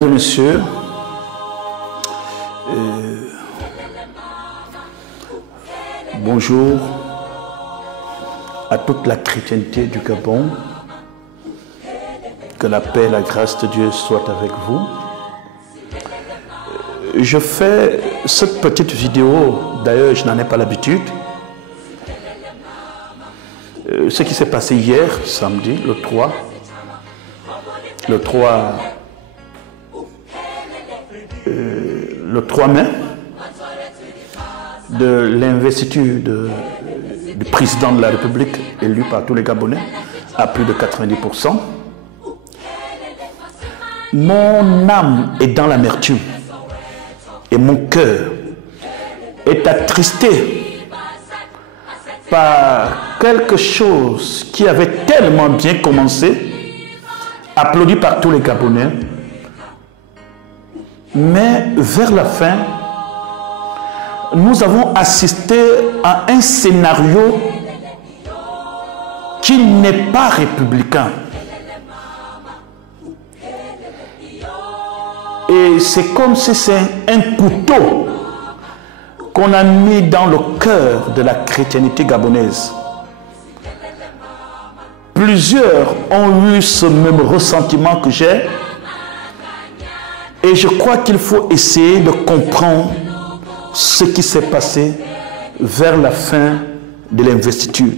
Monsieur, bonjour à toute la chrétienté du Gabon. Que la paix et la grâce de Dieu soient avec vous. Je fais cette petite vidéo, d'ailleurs je n'en ai pas l'habitude. Ce qui s'est passé hier, samedi, le 3 mai, de l'investiture du président de la République élu par tous les Gabonais à plus de 90%. Mon âme est dans l'amertume et mon cœur est attristé par quelque chose qui avait tellement bien commencé, applaudi par tous les Gabonais, mais vers la fin, nous avons assisté à un scénario qui n'est pas républicain. Et c'est comme si c'est un couteau qu'on a mis dans le cœur de la chrétienté gabonaise. Plusieurs ont eu ce même ressentiment que j'ai. Et je crois qu'il faut essayer de comprendre ce qui s'est passé vers la fin de l'investiture.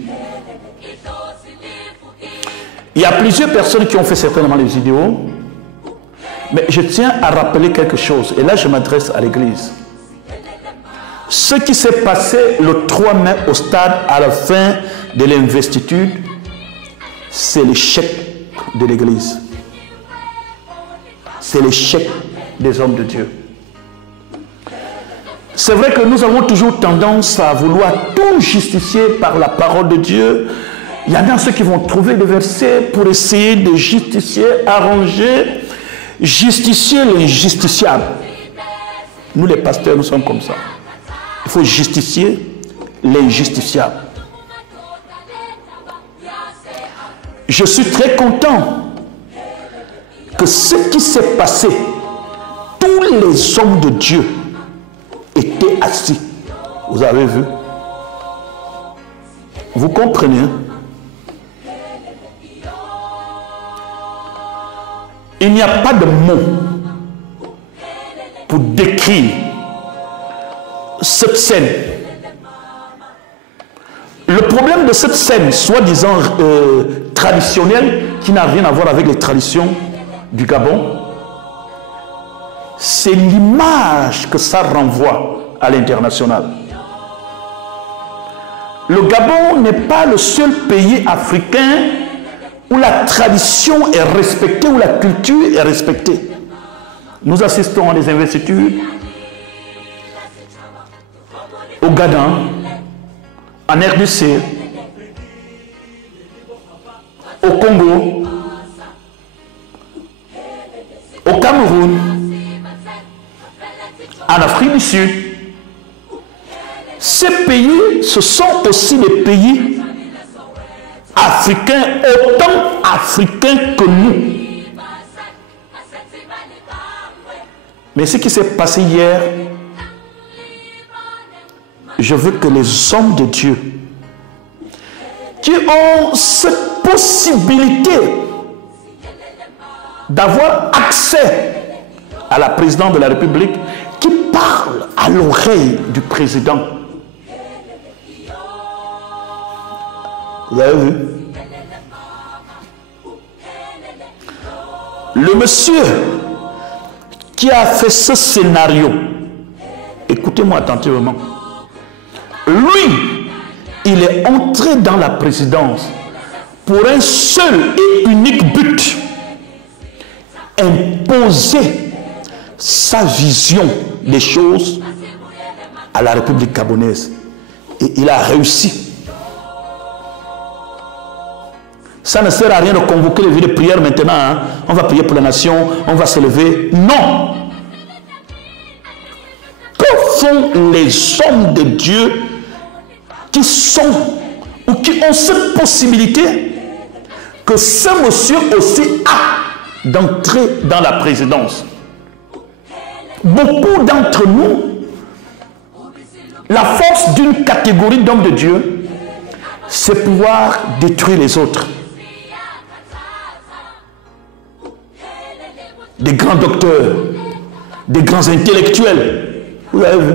Il y a plusieurs personnes qui ont fait certainement les vidéos, mais je tiens à rappeler quelque chose, et là je m'adresse à l'Église. Ce qui s'est passé le 3 mai au stade à la fin de l'investiture, c'est l'échec de l'Église. C'est l'échec des hommes de Dieu. C'est vrai que nous avons toujours tendance à vouloir tout justifier par la parole de Dieu. Il y en a ceux qui vont trouver des versets pour essayer de justifier, arranger, justifier l'injusticiable. Nous les pasteurs, nous sommes comme ça. Il faut justifier l'injusticiable. Je suis très content que ce qui s'est passé, tous les hommes de Dieu étaient assis. Vous avez vu? Vous comprenez? Il n'y a pas de mots pour décrire cette scène. Le problème de cette scène, soi-disant traditionnelle, qui n'a rien à voir avec les traditions du Gabon, c'est l'image que ça renvoie à l'international. Le Gabon n'est pas le seul pays africain où la tradition est respectée, où la culture est respectée. Nous assistons à des investitures au Ghana, en RDC, au Congo, au Cameroun, en Afrique du Sud. Ces pays, ce sont aussi des pays africains, autant africains que nous. Mais ce qui s'est passé hier, je veux que les hommes de Dieu qui ont cette possibilité d'avoir accès à la présidente de la République, qui parle à l'oreille du président. Vous avez vu? Le monsieur qui a fait ce scénario, écoutez-moi attentivement, lui, il est entré dans la présidence pour un seul et unique but: imposer sa vision des choses à la République gabonaise. Et il a réussi. Ça ne sert à rien de convoquer les vies de prière maintenant. Hein. On va prier pour la nation, on va se lever. Non! Que font les hommes de Dieu qui sont ou qui ont cette possibilité que ce monsieur aussi a d'entrer dans la présidence? Beaucoup d'entre nous, la force d'une catégorie d'hommes de Dieu, c'est pouvoir détruire les autres. Des grands docteurs, des grands intellectuels. Vous avez vu?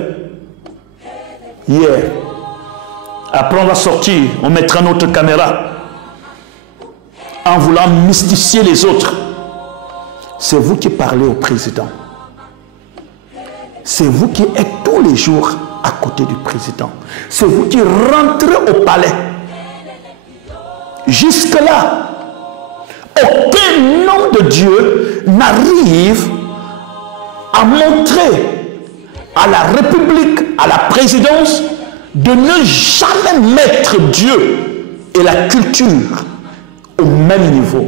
Hier, après on va sortir, on mettra notre caméra en voulant mystifier les autres. C'est vous qui parlez au président. C'est vous qui êtes tous les jours à côté du président. C'est vous qui rentrez au palais. Jusque-là, aucun homme de Dieu n'arrive à montrer à la République, à la présidence, de ne jamais mettre Dieu et la culture au même niveau.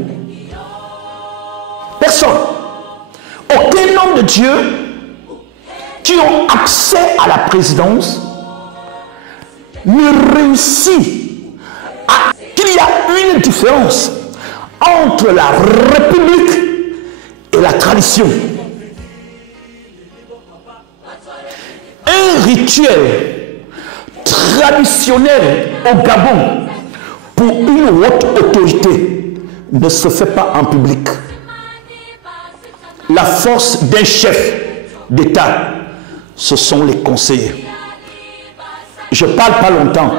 Personne. Aucun homme de Dieu qui ont accès à la présidence ne réussit à qu'il y a une différence entre la République et la tradition. Un rituel traditionnel au Gabon pour une haute autorité ne se fait pas en public. La force d'un chef d'État, ce sont les conseillers. Je ne parle pas longtemps.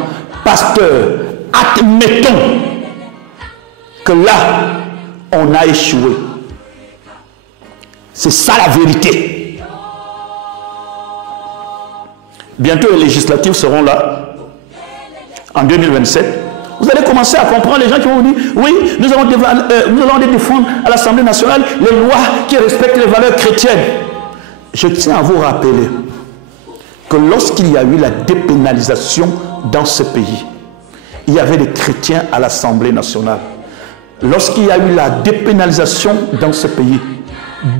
Pasteur, admettons que là, on a échoué. C'est ça la vérité. Bientôt, les législatives seront là, en 2027. Vous allez commencer à comprendre les gens qui vont vous dire, oui, nous allons défendre à l'Assemblée nationale les lois qui respectent les valeurs chrétiennes. Je tiens à vous rappeler que lorsqu'il y a eu la dépénalisation dans ce pays, il y avait des chrétiens à l'Assemblée nationale. Lorsqu'il y a eu la dépénalisation dans ce pays,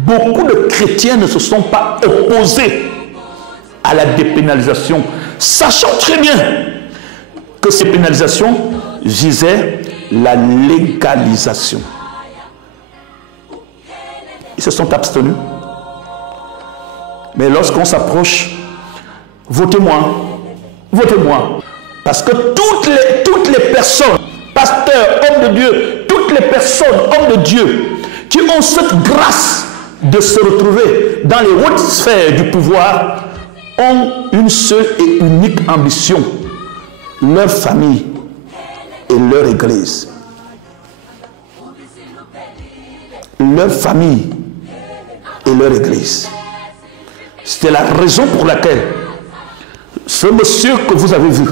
beaucoup de chrétiens ne se sont pas opposés à la dépénalisation, sachant très bien que ces pénalisations visaient la légalisation. Ils se sont abstenus. Mais lorsqu'on s'approche, votez-moi, votez-moi. Parce que toutes les personnes, pasteurs, hommes de Dieu, toutes les personnes, hommes de Dieu, qui ont cette grâce de se retrouver dans les hautes sphères du pouvoir, ont une seule et unique ambition: leur famille et leur église. Leur famille et leur église. C'était la raison pour laquelle ce monsieur que vous avez vu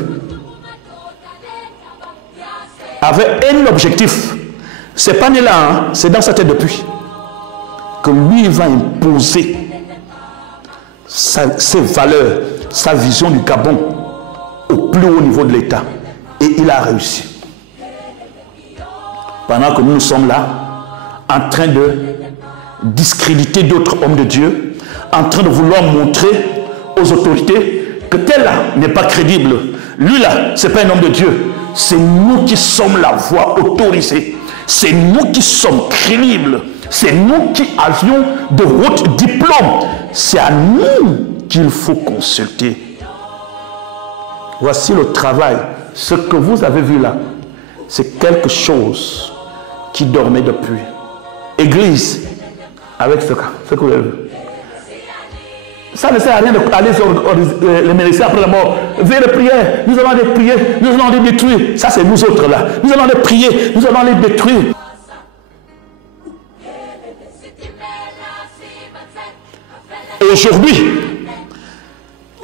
avait un objectif. C'est pas né là, hein? C'est dans sa tête depuis. Que lui, il va imposer ses valeurs, sa vision du Gabon au plus haut niveau de l'État. Et il a réussi. Pendant que nous sommes là, en train de discréditer d'autres hommes de Dieu, en train de vouloir montrer aux autorités que tel là n'est pas crédible. Lui là, c'est pas un homme de Dieu. C'est nous qui sommes la voix autorisée. C'est nous qui sommes crédibles. C'est nous qui avions de hauts diplômes. C'est à nous qu'il faut consulter. Voici le travail. Ce que vous avez vu là, c'est quelque chose qui dormait depuis. Église, avec ce que vous avez vu. Ça ne sert à rien d'aller sur les médecins après la mort. Veillez de prière, nous allons les prier, nous allons les détruire. Ça, c'est nous autres là. Nous allons les prier, nous allons les détruire. Et aujourd'hui,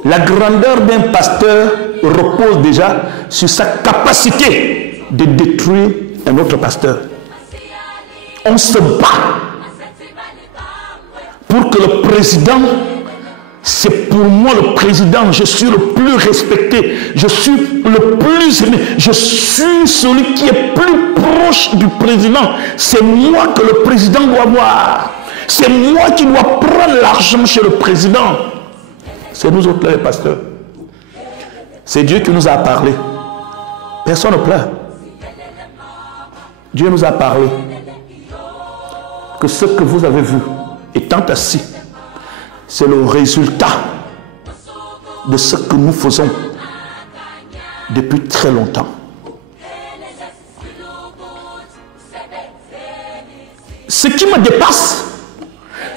la grandeur d'un pasteur repose déjà sur sa capacité de détruire un autre pasteur. On se bat pour que le président, c'est pour moi le président, je suis le plus respecté, je suis le plus aimé, je suis celui qui est plus proche du président. C'est moi que le président doit voir. C'est moi qui dois prendre l'argent chez le président. C'est nous autres les pasteurs. C'est Dieu qui nous a parlé. Personne ne pleure. Dieu nous a parlé que ce que vous avez vu, étant assis, c'est le résultat de ce que nous faisons depuis très longtemps. Ce qui me dépasse,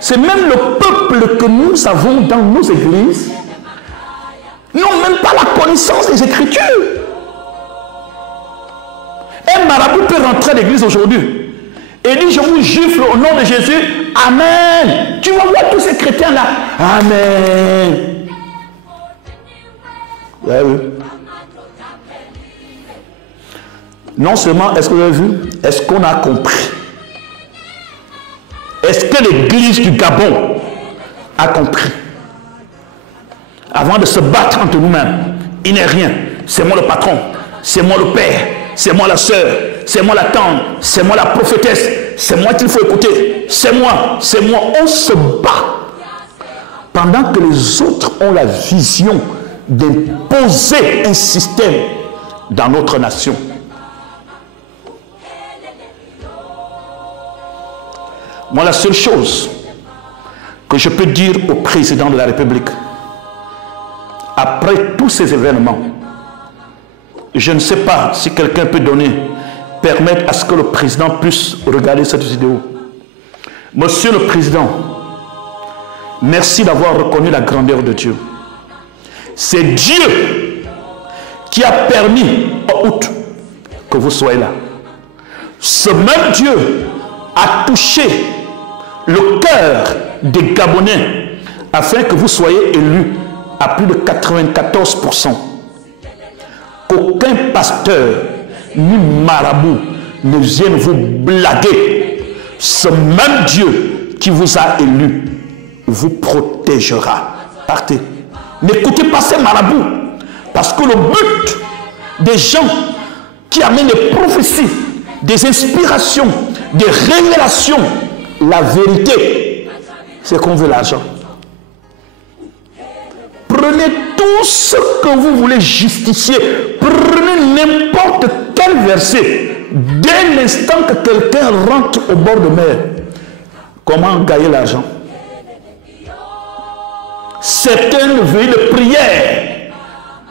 c'est même le peuple que nous avons dans nos églises n'ont même pas la connaissance des Écritures. Un marabout peut rentrer à l'église aujourd'hui et dire: je vous gifle au nom de Jésus, Amen. Tu vas voir tous ces chrétiens-là, Amen. Ouais, oui. Non seulement est-ce que vous avez vu, est-ce qu'on a compris? Est-ce que l'église du Gabon a compris? Avant de se battre entre nous-mêmes, il n'est rien. C'est moi le patron, c'est moi le père, c'est moi la soeur, c'est moi la tante, c'est moi la prophétesse, c'est moi qu'il faut écouter, c'est moi, c'est moi. On se bat pendant que les autres ont la vision d'imposer un système dans notre nation. Moi, la seule chose que je peux dire au président de la République, après tous ces événements, je ne sais pas si quelqu'un peut permettre à ce que le président puisse regarder cette vidéo. Monsieur le Président, merci d'avoir reconnu la grandeur de Dieu. C'est Dieu qui a permis en août que vous soyez là. Ce même Dieu a touché le cœur des Gabonais afin que vous soyez élus à plus de 94%. Qu'aucun pasteur ni marabout ne vienne vous blaguer. Ce même Dieu qui vous a élus vous protégera. Partez. N'écoutez pas ces marabouts, parce que le but des gens qui amènent des prophéties, des inspirations, des révélations, la vérité, c'est qu'on veut l'argent. Prenez tout ce que vous voulez justifier. Prenez n'importe quel verset. Dès l'instant que quelqu'un rentre au bord de mer, comment gagner l'argent? Certaines veillées de prière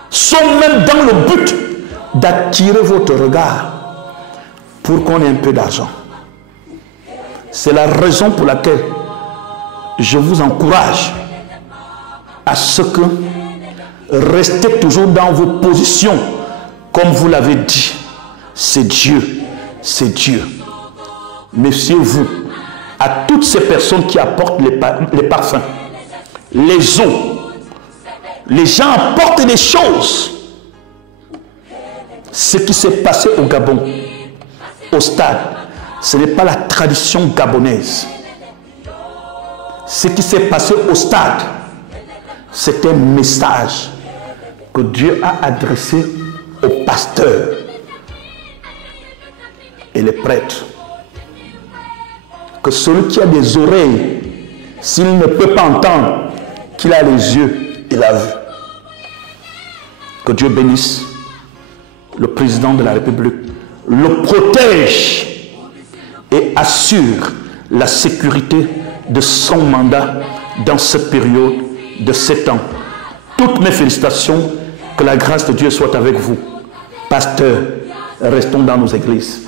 sont même dans le but d'attirer votre regard pour qu'on ait un peu d'argent. C'est la raison pour laquelle je vous encourage à ce que restez toujours dans vos positions, comme vous l'avez dit. C'est Dieu, c'est Dieu. Méfiez-vous à toutes ces personnes qui apportent les parfums, les eaux. Les gens apportent des choses. Ce qui s'est passé au Gabon, au stade, ce n'est pas la tradition gabonaise. Ce qui s'est passé au stade, c'est un message que Dieu a adressé aux pasteurs et les prêtres. Que celui qui a des oreilles, s'il ne peut pas entendre, qu'il a les yeux et la vue. Que Dieu bénisse le président de la République, le protège et assure la sécurité de son mandat dans cette période de 7 ans. Toutes mes félicitations, que la grâce de Dieu soit avec vous. Pasteurs, restons dans nos églises.